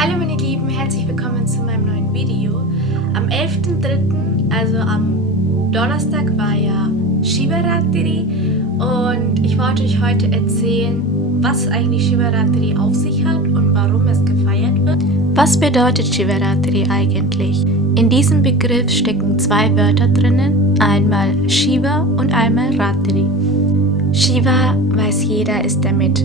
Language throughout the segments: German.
Hallo meine Lieben, herzlich willkommen zu meinem neuen Video. Am 11.03., also am Donnerstag, war ja Shivaratri und ich wollte euch heute erzählen, was eigentlich Shivaratri auf sich hat und warum es gefeiert wird. Was bedeutet Shivaratri eigentlich? In diesem Begriff stecken zwei Wörter drinnen, einmal Shiva und einmal Ratri. Shiva, weiß jeder, ist damit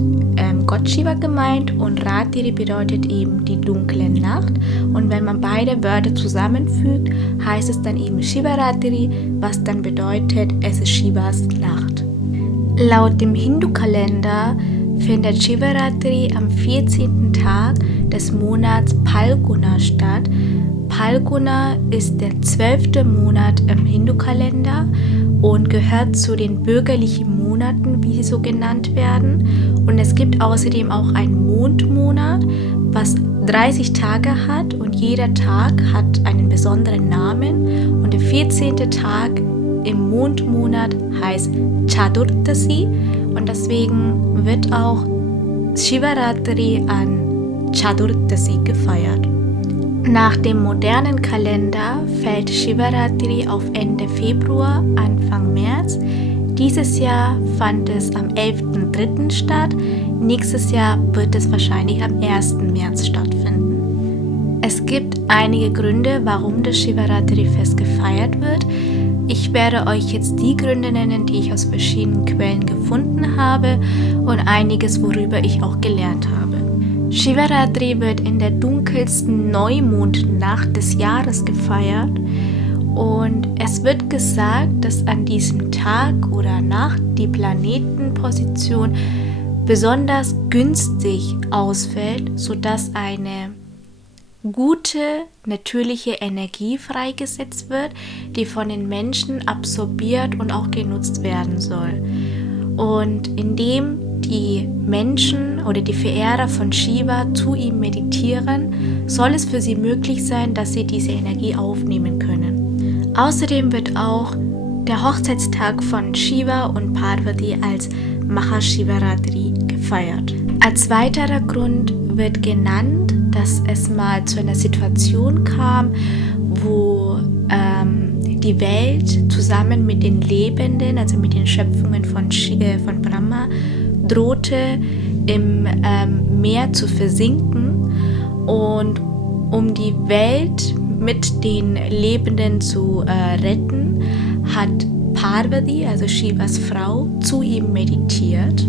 Gott Shiva gemeint und Ratri bedeutet eben die dunkle Nacht. Und wenn man beide Wörter zusammenfügt, heißt es dann eben Shivaratri, was dann bedeutet, es ist Shivas Nacht. Laut dem Hindu-Kalender findet Shivaratri am 14. Tag des Monats Phalguna statt. Phalguna ist der 12. Monat im Hindu-Kalender und gehört zu den bürgerlichen Monaten, wie sie so genannt werden. Und es gibt außerdem auch einen Mondmonat, was 30 Tage hat und jeder Tag hat einen besonderen Namen. Und der 14. Tag im Mondmonat heißt Chaturdashi und deswegen wird auch Shivaratri an Chaturdashi gefeiert. Nach dem modernen Kalender fällt Shivaratri auf Ende Februar, Anfang März. Dieses Jahr fand es am 11.03. statt. Nächstes Jahr wird es wahrscheinlich am 1. März stattfinden. Es gibt einige Gründe, warum das Shivaratri-Fest gefeiert wird. Ich werde euch jetzt die Gründe nennen, die ich aus verschiedenen Quellen gefunden habe und einiges, worüber ich auch gelernt habe. Shivaratri wird in der dunkelsten Neumondnacht des Jahres gefeiert und es wird gesagt, dass an diesem Tag oder Nacht die Planetenposition besonders günstig ausfällt, sodass eine gute, natürliche Energie freigesetzt wird, die von den Menschen absorbiert und auch genutzt werden soll. Und indem die Menschen oder die Verehrer von Shiva zu ihm meditieren, soll es für sie möglich sein, dass sie diese Energie aufnehmen können. Außerdem wird auch der Hochzeitstag von Shiva und Parvati als Mahashivaratri gefeiert. Als weiterer Grund wird genannt, dass es mal zu einer Situation kam, wo die Welt zusammen mit den Lebenden, also mit den Schöpfungen von Brahma, drohte im Meer zu versinken, und um die Welt mit den Lebenden zu retten, hat Parvati, also Shivas Frau, zu ihm meditiert.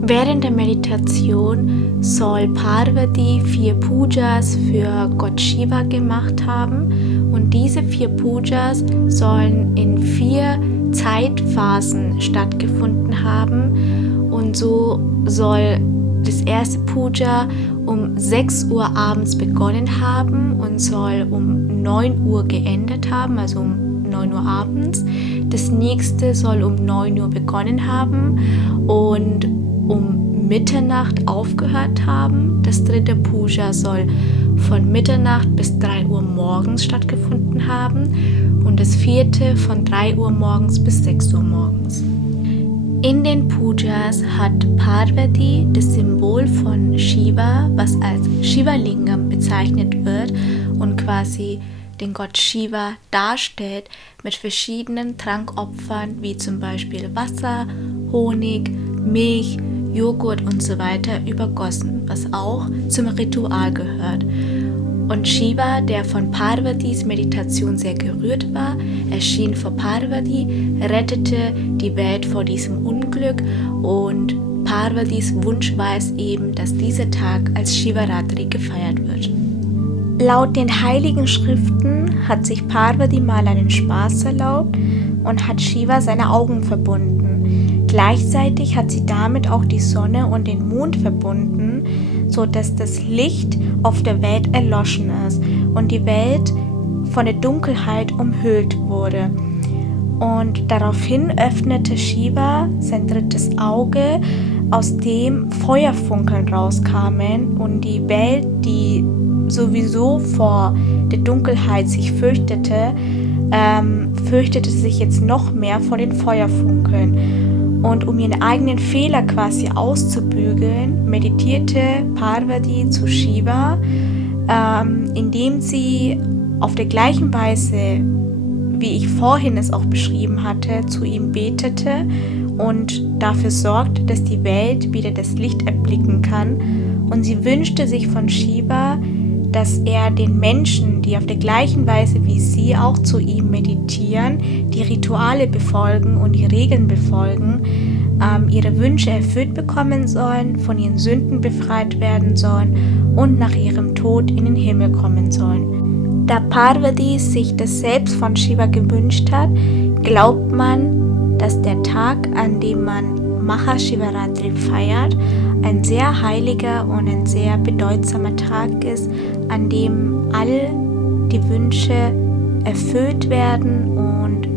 Während der Meditation soll Parvati 4 Pujas für Gott Shiva gemacht haben und diese 4 Pujas sollen in 4 Zeitphasen stattgefunden haben und so soll das erste Puja um 6 Uhr abends begonnen haben und soll um 9 Uhr geendet haben, also um 9 Uhr abends. Das nächste soll um 9 Uhr begonnen haben und um Mitternacht aufgehört haben. Das dritte Puja soll von Mitternacht bis 3 Uhr morgens stattgefunden haben und das vierte von 3 Uhr morgens bis 6 Uhr morgens. In den Pujas hat Parvati das Symbol von Shiva, was als Shivalingam bezeichnet wird und quasi den Gott Shiva darstellt, mit verschiedenen Trankopfern wie zum Beispiel Wasser, Honig, Milch, Joghurt und so weiter übergossen, was auch zum Ritual gehört. Und Shiva, der von Parvatis Meditation sehr gerührt war, erschien vor Parvati, rettete die Welt vor diesem Unglück und Parvatis Wunsch war es eben, dass dieser Tag als Shivaratri gefeiert wird. Laut den heiligen Schriften hat sich Parvati mal einen Spaß erlaubt und hat Shiva seine Augen verbunden. Gleichzeitig hat sie damit auch die Sonne und den Mond verbunden, sodass das Licht auf der Welt erloschen ist und die Welt von der Dunkelheit umhüllt wurde. Und daraufhin öffnete Shiva sein drittes Auge, aus dem Feuerfunkeln rauskamen und die Welt, die sowieso vor der Dunkelheit sich fürchtete sich jetzt noch mehr vor den Feuerfunkeln. Und um ihren eigenen Fehler quasi auszubügeln, meditierte Parvati zu Shiva, indem sie auf der gleichen Weise, wie ich vorhin es auch beschrieben hatte, zu ihm betete und dafür sorgte, dass die Welt wieder das Licht erblicken kann. Und sie wünschte sich von Shiva, dass er den Menschen, die auf der gleichen Weise wie sie auch zu ihm meditieren, die Rituale befolgen und die Regeln befolgen, ihre Wünsche erfüllt bekommen sollen, von ihren Sünden befreit werden sollen und nach ihrem Tod in den Himmel kommen sollen. Da Parvati sich das selbst von Shiva gewünscht hat, glaubt man, dass der Tag, an dem man Mahashivaratri feiert, ein sehr heiliger und ein sehr bedeutsamer Tag ist, an dem alle die Wünsche erfüllt werden und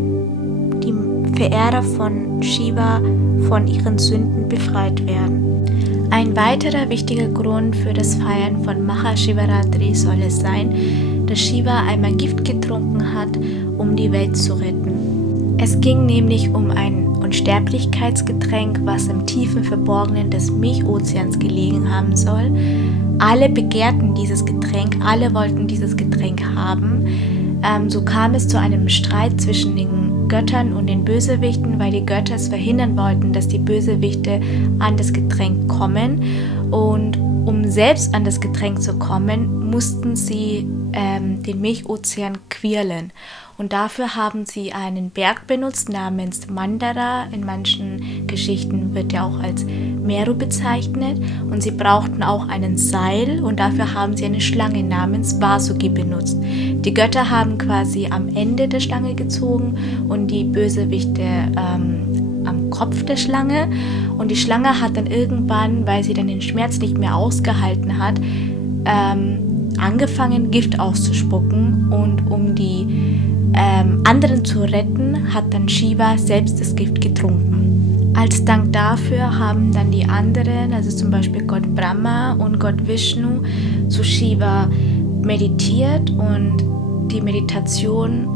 die Verehrer von Shiva von ihren Sünden befreit werden. Ein weiterer wichtiger Grund für das Feiern von Mahashivaratri soll es sein, dass Shiva einmal Gift getrunken hat, um die Welt zu retten. Es ging nämlich um ein Unsterblichkeitsgetränk, was im tiefen Verborgenen des Milchozeans gelegen haben soll. Alle begehrten dieses Getränk, alle wollten dieses Getränk haben. So kam es zu einem Streit zwischen den Göttern und den Bösewichten, weil die Götter es verhindern wollten, dass die Bösewichte an das Getränk kommen. Und um selbst an das Getränk zu kommen, mussten sie den Milchozean quirlen. Und dafür haben sie einen Berg benutzt namens Mandara. In manchen Geschichten wird er auch als Meru bezeichnet. Und sie brauchten auch einen Seil und dafür haben sie eine Schlange namens Vasuki benutzt. Die Götter haben quasi am Ende der Schlange gezogen und die Bösewichte am Kopf der Schlange. Und die Schlange hat dann irgendwann, weil sie dann den Schmerz nicht mehr ausgehalten hat, angefangen, Gift auszuspucken. Und um die anderen zu retten, hat dann Shiva selbst das Gift getrunken. Als Dank dafür haben dann die anderen, also zum Beispiel Gott Brahma und Gott Vishnu, zu Shiva meditiert und die Meditation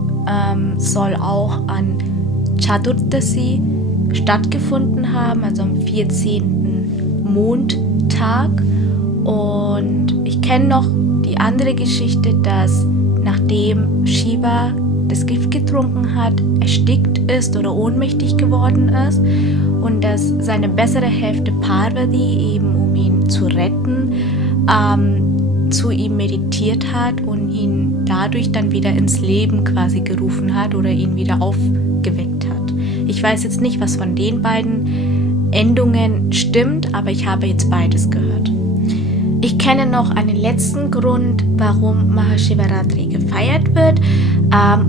soll auch an Chaturdasi stattgefunden haben, also am 14. Mondtag. Und ich kenne noch die andere Geschichte, dass nachdem Shiva das Gift getrunken hat, erstickt ist oder ohnmächtig geworden ist und dass seine bessere Hälfte Parvati eben, um ihn zu retten, zu ihm meditiert hat und ihn dadurch dann wieder ins Leben quasi gerufen hat oder ihn wieder aufgeweckt hat. Ich weiß jetzt nicht, was von den beiden Endungen stimmt, aber ich habe jetzt beides gehört. Ich kenne noch einen letzten Grund, warum Mahashivaratri gefeiert wird.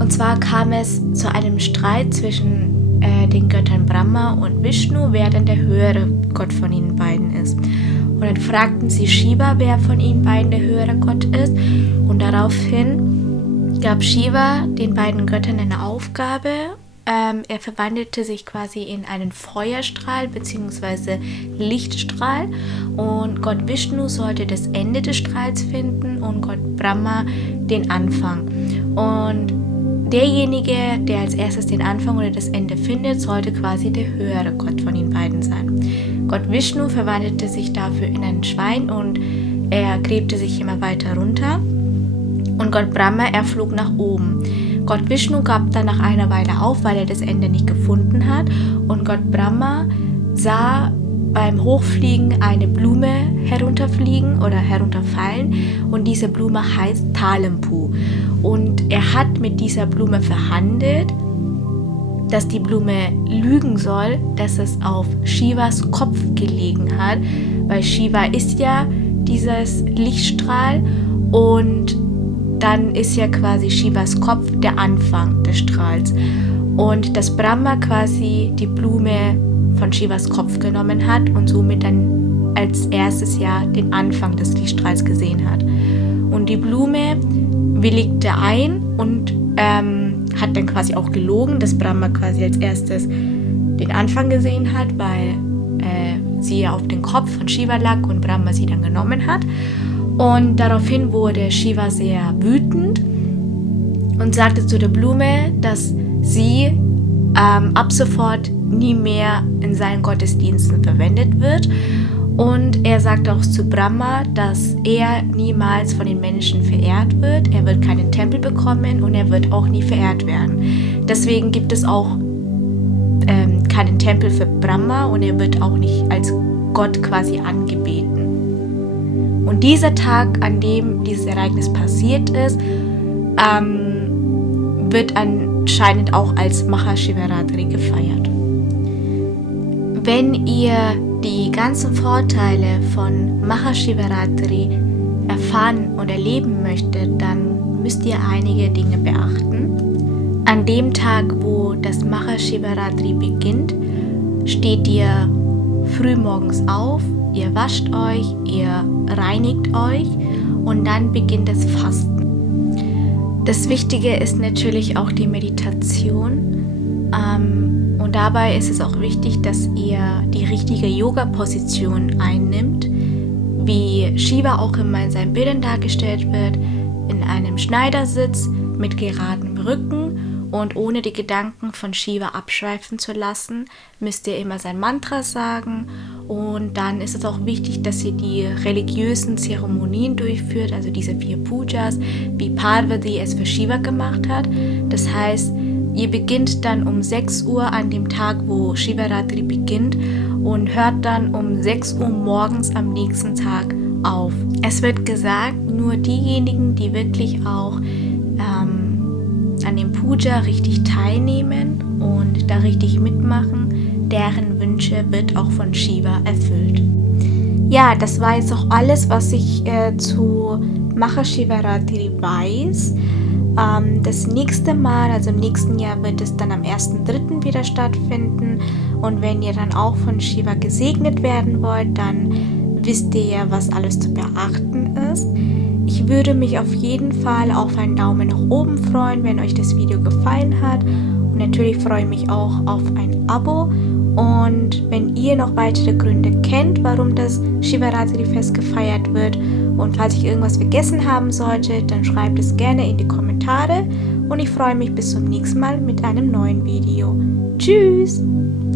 Und zwar kam es zu einem Streit zwischen den Göttern Brahma und Vishnu, wer denn der höhere Gott von ihnen beiden ist. Und dann fragten sie Shiva, wer von ihnen beiden der höhere Gott ist. Und daraufhin gab Shiva den beiden Göttern eine Aufgabe. Er verwandelte sich quasi in einen Feuerstrahl bzw. Lichtstrahl und Gott Vishnu sollte das Ende des Strahls finden und Gott Brahma den Anfang. Und derjenige, der als erstes den Anfang oder das Ende findet, sollte quasi der höhere Gott von den beiden sein. Gott Vishnu verwandelte sich dafür in ein Schwein und er gräbte sich immer weiter runter. Und Gott Brahma, er flog nach oben. Gott Vishnu gab dann nach einer Weile auf, weil er das Ende nicht gefunden hat. Und Gott Brahma sah beim Hochfliegen eine Blume herunterfliegen oder herunterfallen. Und diese Blume heißt Talempu. Und er hat mit dieser Blume verhandelt, dass die Blume lügen soll, dass es auf Shivas Kopf gelegen hat. Weil Shiva ist ja dieses Lichtstrahl und dann ist ja quasi Shivas Kopf der Anfang des Strahls. Und dass Brahma quasi die Blume von Shivas Kopf genommen hat und somit dann als erstes Jahr den Anfang des Lichtstrahls gesehen hat. Und die Blume willigte ein und hat dann quasi auch gelogen, dass Brahma quasi als erstes den Anfang gesehen hat, weil sie ja auf den Kopf von Shiva lag und Brahma sie dann genommen hat. Und daraufhin wurde Shiva sehr wütend und sagte zu der Blume, dass sie ab sofort nie mehr in seinen Gottesdiensten verwendet wird. Und er sagt auch zu Brahma, dass er niemals von den Menschen verehrt wird. Er wird keinen Tempel bekommen und er wird auch nie verehrt werden. Deswegen gibt es auch keinen Tempel für Brahma und er wird auch nicht als Gott quasi angebeten. Und dieser Tag, an dem dieses Ereignis passiert ist, wird anscheinend auch als Mahashivaratri gefeiert. Wenn ihr die ganzen Vorteile von Mahashivaratri erfahren und erleben möchtet, dann müsst ihr einige Dinge beachten. An dem Tag, wo das Mahashivaratri beginnt, steht ihr früh morgens auf, ihr wascht euch, ihr reinigt euch und dann beginnt das Fasten. Das Wichtige ist natürlich auch die Meditation. Und dabei ist es auch wichtig, dass ihr die richtige Yoga-Position einnimmt, wie Shiva auch immer in seinen Bildern dargestellt wird, in einem Schneidersitz mit geradem Rücken und ohne die Gedanken von Shiva abschweifen zu lassen, müsst ihr immer sein Mantra sagen. Und dann ist es auch wichtig, dass ihr die religiösen Zeremonien durchführt, also diese 4 Pujas, wie Parvati es für Shiva gemacht hat. Das heißt, ihr beginnt dann um 6 Uhr an dem Tag, wo Shivaratri beginnt und hört dann um 6 Uhr morgens am nächsten Tag auf. Es wird gesagt, nur diejenigen, die wirklich auch an dem Puja richtig teilnehmen und da richtig mitmachen, deren Wünsche wird auch von Shiva erfüllt. Ja, das war jetzt auch alles, was ich zu Mahashivaratri weiß. Das nächste Mal, also im nächsten Jahr, wird es dann am 1.3. wieder stattfinden. Und wenn ihr dann auch von Shiva gesegnet werden wollt, dann wisst ihr ja, was alles zu beachten ist. Ich würde mich auf jeden Fall auf einen Daumen nach oben freuen, wenn euch das Video gefallen hat. Und natürlich freue ich mich auch auf ein Abo. Und wenn ihr noch weitere Gründe kennt, warum das Shivaratri-Fest gefeiert wird und falls ich irgendwas vergessen haben sollte, dann schreibt es gerne in die Kommentare. Und ich freue mich bis zum nächsten Mal mit einem neuen Video. Tschüss!